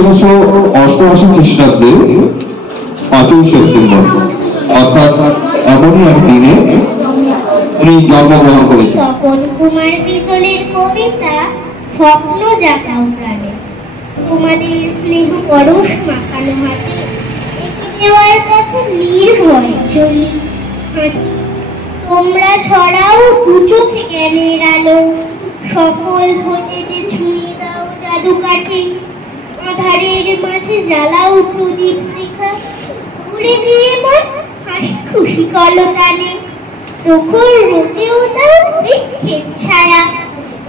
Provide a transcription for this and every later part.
1788 খ্রিস্টাব্দে 5ই সেপ্টেম্বর অর্থাৎ এমনই এক দিনে উনি জন্মগ্রহণ করেছেন। তপন কুমার বিজলের কবিতা স্বপ্ন জাগাও প্রাণে, তোমাদের স্নেহ পরশ মাখানো হাতে একে দেওয়ার পথে নির্ভয় চলি হাঁটি। তোমরা ছড়াও দু চোখে জ্ঞানের আলো, সফল হতে যে ছুঁয়ে দাও জাদু কাঠি। আধারের মাঝে জ্বালাও প্রদীপ শিখা, ঘুরে দিয়ে মন হাসি খুশি কলতানে। প্রখর রোদেও দাও বৃক্ষের ছায়া,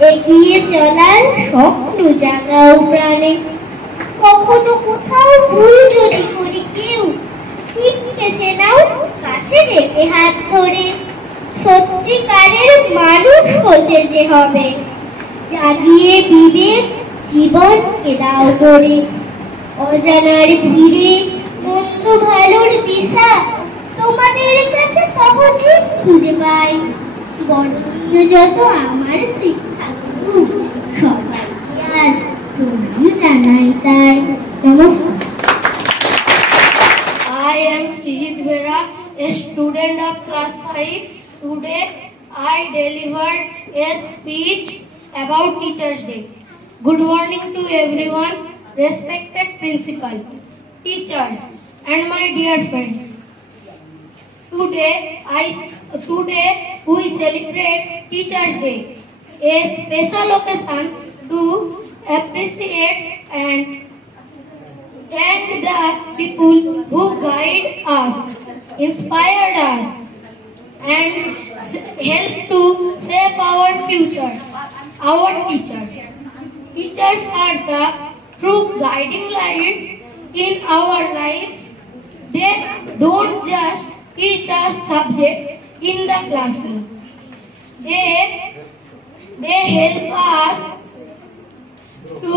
এগিয়ে চলার স্বপ্ন জাগাও প্রাণে। কখনো কোথাও ভুল যদি করি কেউ, ঠিককে চেনাও কাছে ডেকে হাত ধরে। সত্যিকারের মানুষ হতে যে হবে, জাগিয়ে বিবেক জীবনকে দাও করে। অজানার ভিড়ে মন্দ ভালোর দিশা তোমাদের কাছে সহজে খুঁজে পাই। বর্ণনীয় যত আমার শিক্ষাগুরু সবাইকে আজ প্রণাম জানাই তাই। নমস্কার। I am Srijit Vera, a student of class 5. Today I delivered a speech about Teachers' Day. Good morning to everyone, respected principal, teachers and my dear friends. Today we celebrate Teachers' Day, a special occasion to appreciate and thank the people who guide us, inspired us, and help to shape our futures. Our teachers. Teachers are the true guiding lights in our lives. They don't just teach us subject in the classroom. They help us to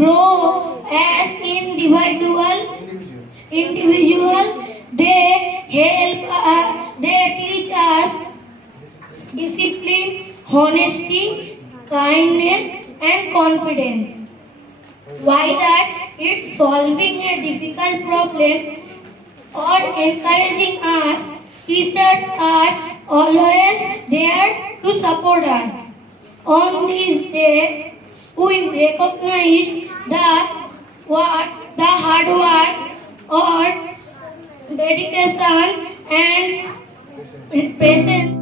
grow as individual. They teach us discipline, honesty, kindness, and confidence. Why that? It's solving a difficult problem or encouraging us. Teachers are always there to support us. On this day, we recognize the hard work or dedication and presence